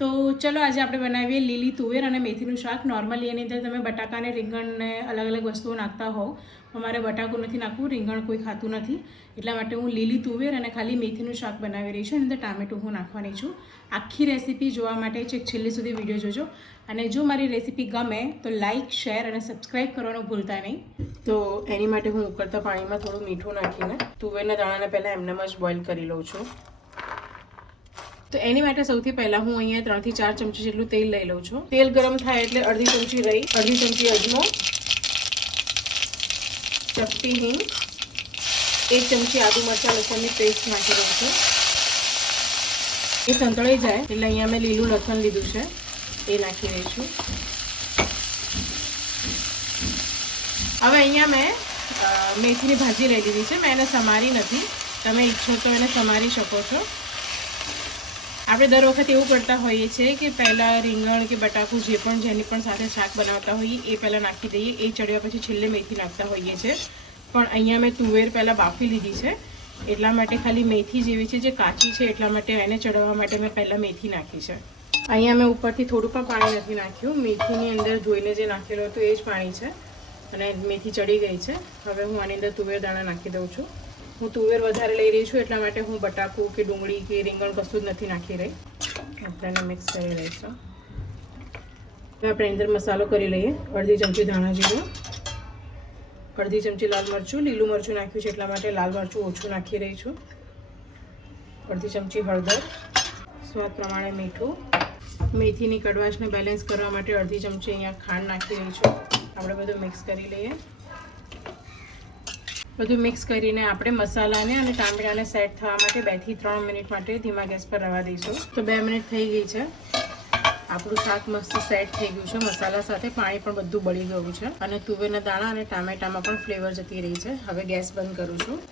તો ચલો આજે આપણે બનાવીએ લીલી તુવેર અને મેથીનું શાક. નોર્મલી એની અંદર તમે બટાકા અને રીંગણને અલગ અલગ વસ્તુઓ નાખતા હોવ. અમારે બટાકું નથી નાખવું, રીંગણ કોઈ ખાતું નથી. એટલા માટે હું લીલી તુવેર અને ખાલી મેથીનું શાક બનાવી રહી છું એની અંદર ટામેટું હું નાખવાની છું. આખી રેસીપી જોવા માટે છેક છેલ્લે સુધી વીડિયો જોજો. અને જો મારી રેસીપી ગમે તો લાઇક શેર અને સબસ્ક્રાઈબ કરવાનું ભૂલતા નહીં. તો એની માટે હું ઉકળતા પાણીમાં થોડું મીઠું નાખીને તુવેરના દાણાને પહેલાં એમનેમ જ બોઇલ કરી લઉં છું. તો એની માટે સૌથી પહેલાં હું અહીંયા ત્રણથી ચાર ચમચી જેટલું તેલ લઈ લઉં છું. તેલ ગરમ થાય એટલે અડધી ચમચી રહી, અડધી ચમચી અજમો, ચપટી હિંગ, એક ચમચી આદુ મરચાં, લસણની પેસ્ટ નાખી દઉં છું. એ સંતળાઈ જાય એટલે અહીંયા મેં લીલું લસણ લીધું છે. એ નાખી દઈશું હવે અહીંયા મેં મેથીની ભાજી લઈ લીધી છે. મેં એને સમારી નથી. તમે ઈચ્છો તો એને સમારી શકો છો. આપણે દર વખતે એવું કરતા હોઈએ છીએ કે પહેલાં રીંગણ કે બટાકું જે પણ જેની પણ સાથે શાક બનાવતા હોઈએ, એ પહેલાં નાખી દઈએ. એ ચડ્યા પછી છેલ્લે મેથી નાખતા હોઈએ છીએ પણ અહીંયા મેં તુવેર પહેલાં બાફી લીધી છે. એટલા માટે ખાલી મેથી જેવી છે, જે કાચી છે, એટલા માટે એને ચડાવવા માટે મેં પહેલાં મેથી નાખી છે. અહીંયા મેં ઉપરથી થોડું પણ પાણી નથી નાખ્યું. મેથીની અંદર ધોઈને જે નાખેલું હતું, એ જ પાણી છે. અને મેથી ચડી ગઈ છે. હવે હું આની અંદર તુવેર દાણા નાખી દઉં છું. હું તુવેર વધારે લઈ રહી છું, એટલા માટે હું બટાકું કે ડુંગળી કે રીંગણ કશું જ નથી નાખી રહી. આપણે મિક્સ કરી લઈશું. હવે આપણે અંદર મસાલો કરી લઈએ. અડધી ચમચી ધાણા જીરું, અડધી ચમચી લાલ મરચું, લીલું મરચું નાખ્યું છે, એટલા માટે લાલ મરચું ઓછું નાખી રહી છું. અડધી ચમચી હળદર, સ્વાદ પ્રમાણે મીઠું. મેથીની કડવાશને બેલેન્સ કરવા માટે અડધી ચમચી અહીંયા ખાંડ નાખી રહી છું. આપણે બધું મિક્સ કરી લઈએ. બધું મિક્સ કરીને આપણે મસાલાને અને ટામેટાને સેટ થવા માટે બેથી ત્રણ મિનિટ માટે ધીમા ગેસ પર રવા દઈશું. તો બે મિનિટ થઈ ગઈ છે. આપણું શાક મસ્ત સેટ થઈ ગયું છે. મસાલા સાથે પાણી પણ બધું બળી ગયું છે. અને તુવેરના દાણા અને ટામેટામાં પણ ફ્લેવર જતી રહી છે. હવે ગેસ બંધ કરું છું.